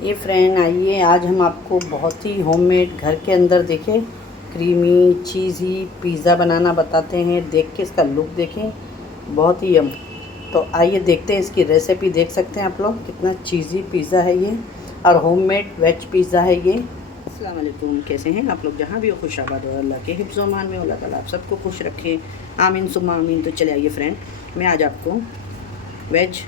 ये फ्रेंड आइए, आज हम आपको बहुत ही होममेड घर के अंदर देखें क्रीमी चीज़ी पिज़्ज़ा बनाना बताते हैं। देख के इसका लुक देखें, बहुत ही यम। तो आइए देखते हैं इसकी रेसिपी। देख सकते हैं आप लोग कितना चीज़ी पिज़्ज़ा है ये, और होममेड वेज पिज़्ज़ा है ये। अस्सलाम वालेकुम, कैसे हैं आप लोग? जहाँ भी हो खुशाबाद और अल्लाह के हिफ्ज़ मान में अल्लाह ताला आप सबको खुश रखे, आमीन सुम्मा आमीन। तो चले आइए फ्रेंड, मैं आज आपको वेज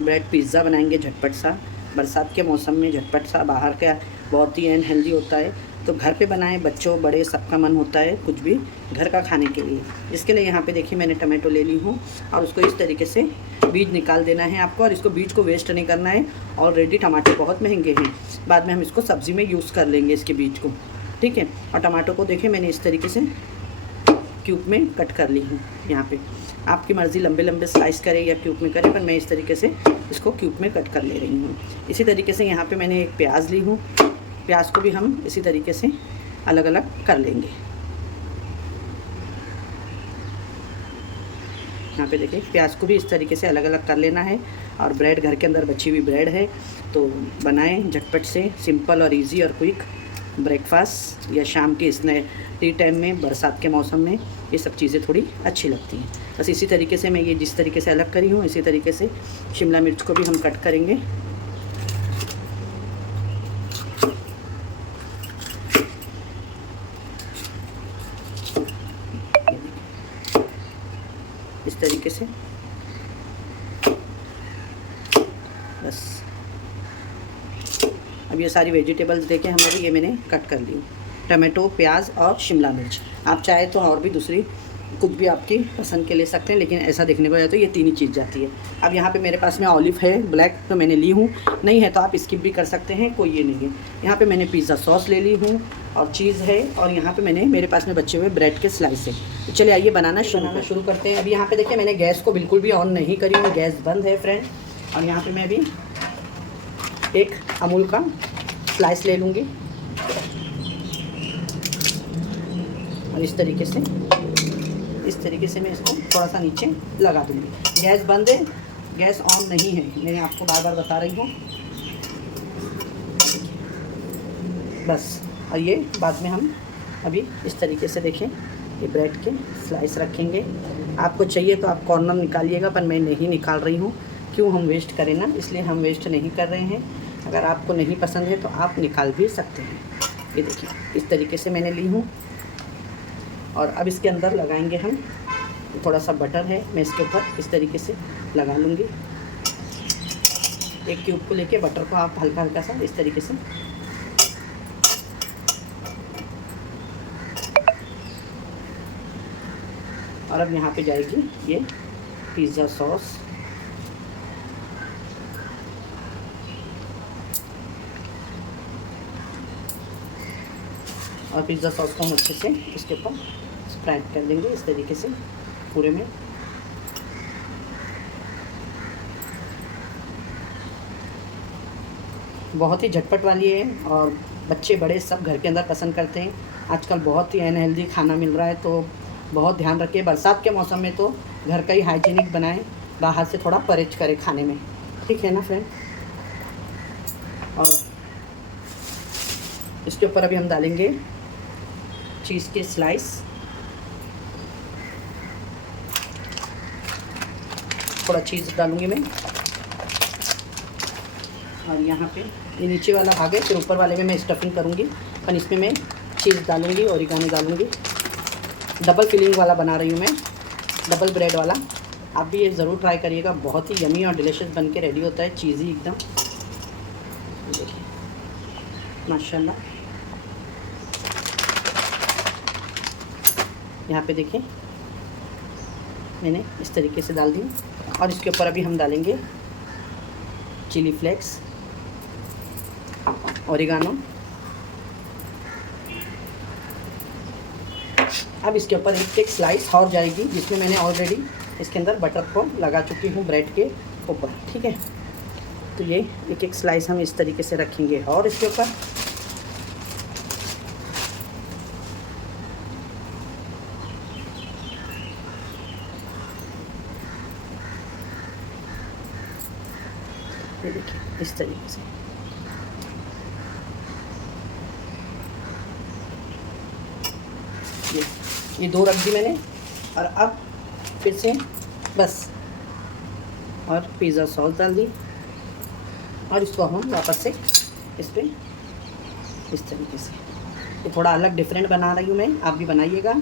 ब्रेड पिज़्ज़ा बनाएंगे झटपट सा। बरसात के मौसम में झटपट सा, बाहर का बहुत ही अनहेल्दी होता है, तो घर पे बनाएं। बच्चों बड़े सबका मन होता है कुछ भी घर का खाने के लिए। इसके लिए यहाँ पे देखिए मैंने टमाटो ले ली हूँ, और उसको इस तरीके से बीज निकाल देना है आपको, और इसको बीज को वेस्ट नहीं करना है। ऑलरेडी टमाटर बहुत महंगे हैं, बाद में हम इसको सब्ज़ी में यूज़ कर लेंगे इसके बीज को, ठीक है। और टमाटो को देखिए मैंने इस तरीके से क्यूब में कट कर ली हूँ। यहाँ पे आपकी मर्ज़ी लंबे लंबे स्लाइस करें या क्यूब में करें, पर मैं इस तरीके से इसको क्यूब में कट कर ले रही हूँ। इसी तरीके से यहाँ पे मैंने एक प्याज ली हूँ, प्याज को भी हम इसी तरीके से अलग अलग कर लेंगे। यहाँ पे देखिए प्याज को भी इस तरीके से अलग अलग कर लेना है। और ब्रेड घर के अंदर बची हुई ब्रेड है, तो बनाएं झटपट से, सिंपल और इजी और क्विक ब्रेकफास्ट या शाम के टी टाइम में, बरसात के मौसम में ये सब चीज़ें थोड़ी अच्छी लगती हैं। बस इसी तरीके से मैं ये जिस तरीके से अलग करी हूँ, इसी तरीके से शिमला मिर्च को भी हम कट करेंगे। इस तरीके से बस। अब ये सारी वेजिटेबल्स देखें हमारी, ये मैंने कट कर ली, टमाटो, प्याज और शिमला मिर्च। आप चाहे तो और भी दूसरी कुछ भी आपकी पसंद के ले सकते हैं, लेकिन ऐसा देखने को जाए तो ये तीन ही चीज़ जाती है। अब यहाँ पे मेरे पास में ऑलिव है ब्लैक, तो मैंने ली हूँ, नहीं है तो आप स्किप भी कर सकते हैं, कोई ये नहीं है। यहाँ पे मैंने पिज़्ज़ा सॉस ले ली हूँ, और चीज़ है, और यहाँ पे मेरे पास में बचे हुए ब्रेड के स्लाइस है। तो चलिए आइए बनाना शुरू करते हैं। अभी यहाँ पे देखिए मैंने गैस को बिल्कुल भी ऑन नहीं करी हूँ, गैस बंद है फ्रेंड। और यहाँ पर मैं अभी एक अमूल का स्लाइस ले लूँगी, और इस तरीके से मैं इसको थोड़ा सा नीचे लगा दूँगी। गैस बंद है, गैस ऑन नहीं है, मैं आपको बार बार बता रही हूँ बस। और ये बाद में हम अभी इस तरीके से देखें, ये ब्रेड के स्लाइस रखेंगे। आपको चाहिए तो आप कॉर्नर निकालिएगा, पर मैं नहीं निकाल रही हूँ, क्यों हम वेस्ट करें ना, इसलिए हम वेस्ट नहीं कर रहे हैं। अगर आपको नहीं पसंद है तो आप निकाल भी सकते हैं। ये देखिए इस तरीके से मैंने ली हूँ, और अब इसके अंदर लगाएंगे हम थोड़ा सा बटर है, मैं इसके ऊपर इस तरीके से लगा लूँगी। एक क्यूब को लेके बटर को आप हल्का हल्का सा इस तरीके से, और अब यहाँ पे जाएगी ये पिज़्ज़ा सॉस। और पिज़्ज़ा सॉस को हम अच्छे से इसके ऊपर स्प्रेड कर देंगे इस तरीके से पूरे में। बहुत ही झटपट वाली है, और बच्चे बड़े सब घर के अंदर पसंद करते हैं। आजकल बहुत ही अनहेल्दी खाना मिल रहा है, तो बहुत ध्यान रखें। बरसात के मौसम में तो घर का ही हाइजीनिक बनाएं, बाहर से थोड़ा परहेज करें खाने में, ठीक है ना फ्रेंड। और इसके ऊपर अभी हम डालेंगे चीज़ के स्लाइस, थोड़ा चीज़ डालूंगी मैं। और यहाँ पे ये नीचे वाला भाग है, फिर ऊपर वाले में मैं स्टफिंग करूँगी, पर इसमें मैं चीज़ डालूँगी, ओरिगानो डालूँगी। डबल फिलिंग वाला बना रही हूँ मैं, डबल ब्रेड वाला। आप भी ये ज़रूर ट्राई करिएगा, बहुत ही यमी और डिलीशियस बन के रेडी होता है, चीज़ी एकदम। देखिए माशाल्लाह। यहाँ पे देखिए मैंने इस तरीके से डाल दी, और इसके ऊपर अभी हम डालेंगे चिली फ्लेक्स, ओरिगानो। अब इसके ऊपर एक स्लाइस और जाएगी, जिसमें मैंने ऑलरेडी इसके अंदर बटर को लगा चुकी हूँ ब्रेड के ऊपर, ठीक है। तो ये एक स्लाइस हम इस तरीके से रखेंगे, और इसके ऊपर ये देखिए इस तरीके से ये 2 रख दी मैंने। और अब फिर से बस, और पिज़्ज़ा सॉस डाल दी, और इसको हम वापस से इस पर इस तरीके से, ये थोड़ा अलग डिफरेंट बना रही हूँ मैं, आप भी बनाइएगा।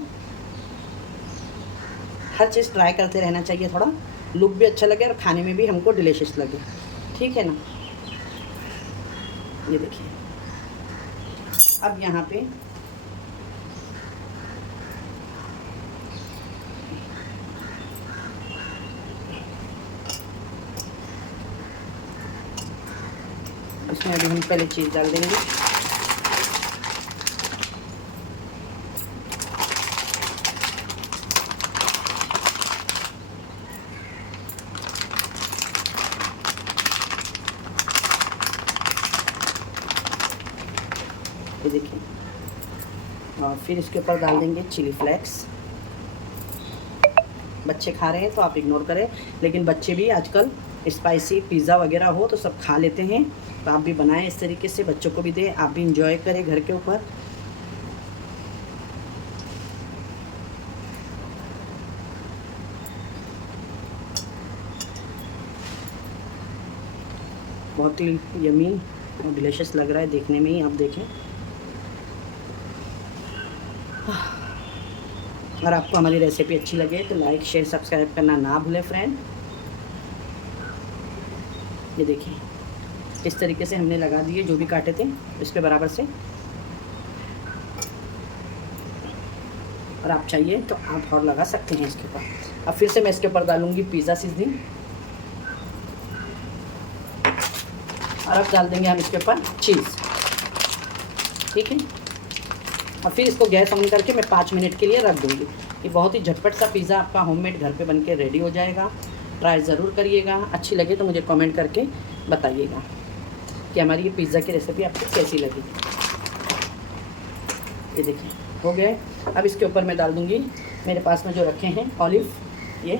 हर चीज़ ट्राई करते रहना चाहिए, थोड़ा लुक भी अच्छा लगे और खाने में भी हमको डिलीशियस लगे, ठीक है ना। ये देखिए, अब यहाँ पे इसमें अभी हम पहले चीज़ डाल देंगे। ये देखिए, और फिर इसके ऊपर डाल देंगे चिली फ्लेक्स। बच्चे खा रहे हैं तो आप इग्नोर करें, लेकिन बच्चे भी आजकल स्पाइसी पिज़्ज़ा वगैरह हो तो सब खा लेते हैं, तो आप भी बनाएं इस तरीके से, बच्चों को भी दें, आप भी इंजॉय करें घर के ऊपर। बहुत ही यमी और डिलीशियस लग रहा है देखने में ही, आप देखें। अगर आपको हमारी रेसिपी अच्छी लगे तो लाइक शेयर सब्सक्राइब करना ना भूलें फ्रेंड। ये देखिए, इस तरीके से हमने लगा दिए जो भी काटे थे इसके बराबर से, और आप चाहिए तो आप और लगा सकते हैं इसके ऊपर। अब फिर से मैं इसके ऊपर डालूँगी पिज़्ज़ा सीजनिंग, और अब डाल देंगे हम इसके ऊपर चीज़, ठीक है। और फिर इसको गैस ऑन करके मैं 5 मिनट के लिए रख दूँगी। ये बहुत ही झटपट सा पिज़्ज़ा आपका होममेड घर पे बनके रेडी हो जाएगा। ट्राई ज़रूर करिएगा, अच्छी लगे तो मुझे कमेंट करके बताइएगा कि हमारी ये पिज़्ज़ा की रेसिपी आपको कैसी लगी। ये देखिए हो गए। अब इसके ऊपर मैं डाल दूँगी मेरे पास में जो रखे हैं ऑलिव, ये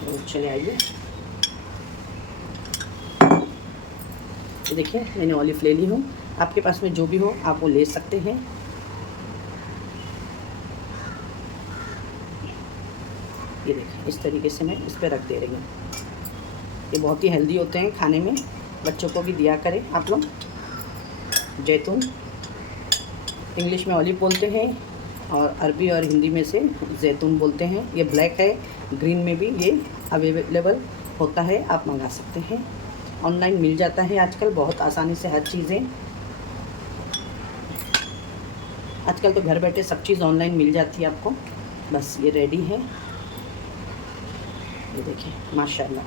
तो चले आइए। ये देखिए मैंने ऑलिव ले ली हूँ, आपके पास में जो भी हो आप वो ले सकते हैं। ये देखिए इस तरीके से मैं इस पर रख दे रही हूँ। ये बहुत ही हेल्दी होते हैं खाने में, बच्चों को भी दिया करें आप लोग। जैतून इंग्लिश में ऑलिव बोलते हैं, और अरबी और हिंदी में से जैतून बोलते हैं। ये ब्लैक है, ग्रीन में भी ये अवेलेबल होता है, आप मंगा सकते हैं। ऑनलाइन मिल जाता है आजकल बहुत आसानी से हर चीज़ें। आजकल तो घर बैठे सब चीज़ ऑनलाइन मिल जाती है आपको। बस ये रेडी है, ये देखिए माशाल्लाह।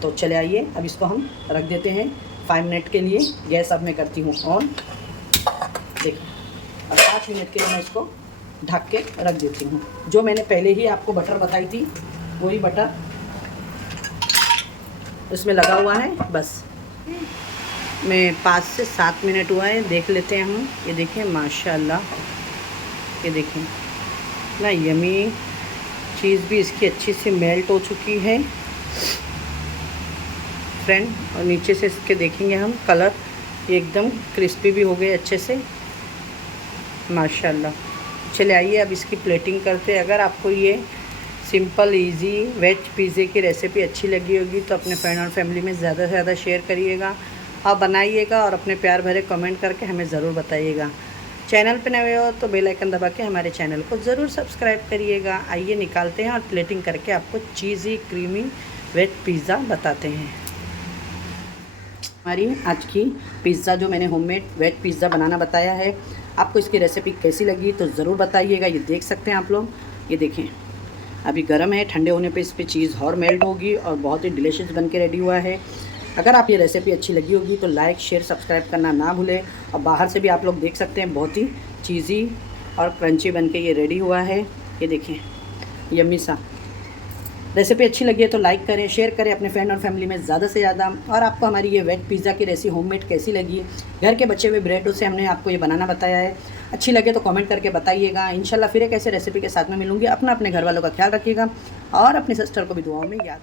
तो चले आइए अब इसको हम रख देते हैं 5 मिनट के लिए। गैस अब मैं करती हूँ ऑन, देखिए, और 5 मिनट के लिए मैं इसको ढक के रख देती हूँ। जो मैंने पहले ही आपको बटर बताई थी वही बटर इसमें लगा हुआ है। बस मैं 5 से 7 मिनट हुआ है, देख लेते हैं हम। ये देखिए माशाल्लाह, ये देखिए ना, यमी चीज़ भी इसकी अच्छी से मेल्ट हो चुकी है फ्रेंड। और नीचे से इसके देखेंगे हम कलर, ये एकदम क्रिस्पी भी हो गए अच्छे से माशाल्लाह। चले आइए अब इसकी प्लेटिंग करते हैं। अगर आपको ये सिंपल इजी वेज पिज़्ज़े की रेसिपी अच्छी लगी होगी तो अपने फ्रेंड और फैमिली में ज़्यादा से ज़्यादा शेयर करिएगा और बनाइएगा, और अपने प्यार भरे कमेंट करके हमें ज़रूर बताइएगा। चैनल पे नए हो तो बेल आइकन दबा के हमारे चैनल को ज़रूर सब्सक्राइब करिएगा। आइए निकालते हैं और प्लेटिंग करके आपको चीज़ी क्रीमी वेज पिज़्ज़ा बताते हैं। हमारी आज की पिज़्ज़ा जो मैंने होममेड वेज पिज़्ज़ा बनाना बताया है, आपको इसकी रेसिपी कैसी लगी तो ज़रूर बताइएगा। ये देख सकते हैं आप लोग, ये देखें अभी गर्म है, ठंडे होने पे इस पर चीज़ और मेल्ट होगी और बहुत ही डिलीशियस बन के रेडी हुआ है। अगर आप ये रेसिपी अच्छी लगी होगी तो लाइक शेयर सब्सक्राइब करना ना भूलें। और बाहर से भी आप लोग देख सकते हैं बहुत ही चीज़ी और क्रंची बन के ये रेडी हुआ है। ये देखें यम्मी सा। रेसिपी अच्छी लगी है तो लाइक करें, शेयर करें अपने फ्रेंड और फैमिली में ज़्यादा से ज़्यादा। और आपको हमारी ये वेज पिज़्ज़ा की रेसिपी होममेड कैसी लगी, घर के बचे हुए ब्रेडों से हमने आपको ये बनाना बताया है, अच्छी लगे तो कमेंट करके बताइएगा। इंशाल्लाह फिर एक ऐसे रेसिपी के साथ में मिलूंगी। अपने घर वालों का ख्याल रखिएगा और अपनी सिस्टर को भी दुआओं में याद